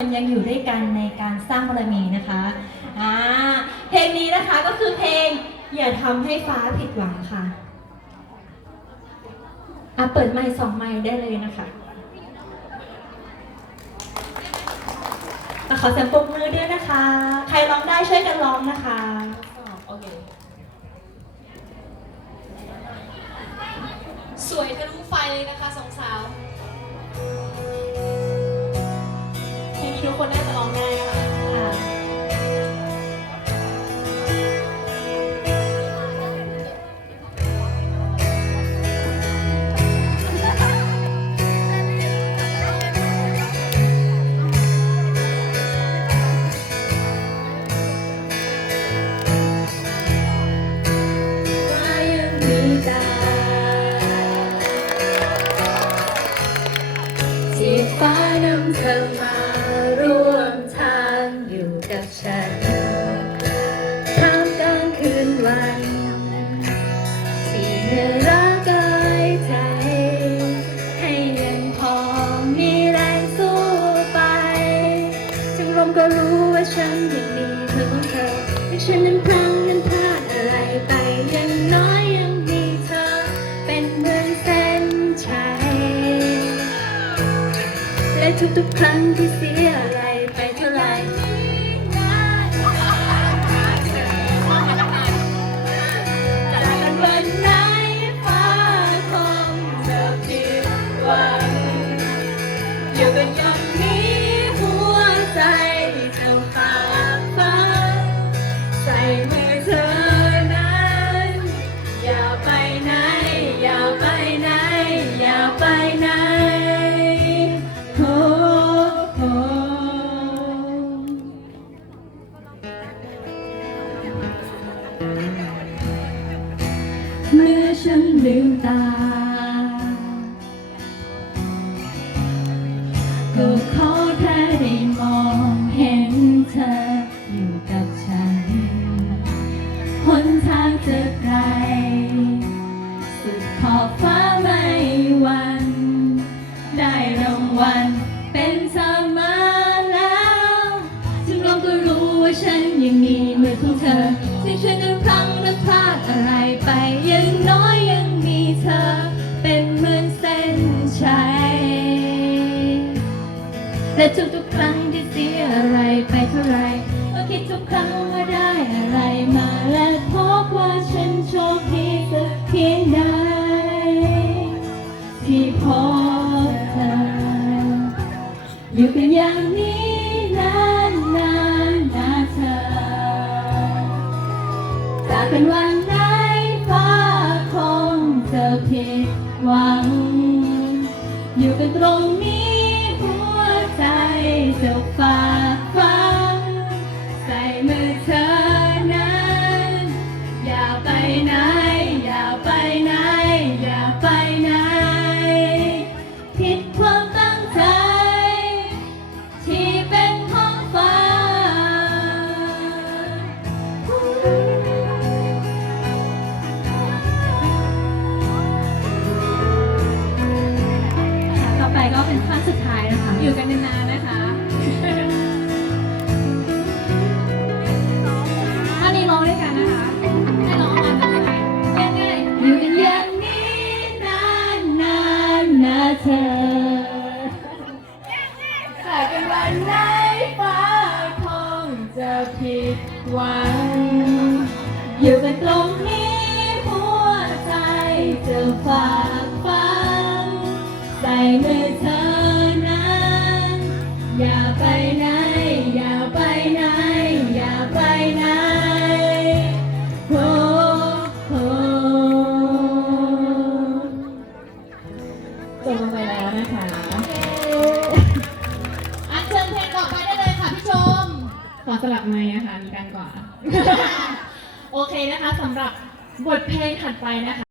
ยังอยู่ด้วยกันในการสร้างบารมีนะคะอ่าเพลงนี้นะคะก็คือเพลงอย่าทำให้ฟ้าผิดหวังค่ะอะเปิดไมค์สองไมค์ได้เลยนะคะอะขอเสียงปรบมือด้วยนะคะ ใครร้องได้ช่วยกันร้องนะคะโอเคสวยทะลุไฟเลยนะคะสองสาว นี้ทุกคนน่าจะร้องได้ ก็รู้ว่าฉันยังมีเธอของเธอไม่ฉันนั้นพลังนั้นพลาดอะไรไปยังน้อยยังมีเธอ เป็นเหมือนเส้นชัยและทุกๆครั้งที่เสียอะไร ลืมตา ก็ขอแค่ได้มองเห็นเธออยู่กับฉันหนทางจะ ไรก็คิดทุกครั้งว่าได้อะไรมาและพบว่าฉันโชคดีสักเพียงใดที่พบเธออยู่กันอย่างนี้นานนานนะเธอจากกันวันไหนฟ้าคงจะผิดหวัง อยู่กันตรงนี้หัวใจจะฝา เธอแต่กันวันไหนฟ้าคงจะผิดหวัง อยู่กันตรงนี้หัวใจจะฝากฟังใส่มือเธอนั้น อย่าไป อสลับไม้นะคะมีการกว่า โอเคนะคะสำหรับบทเพลงถัดไปนะคะ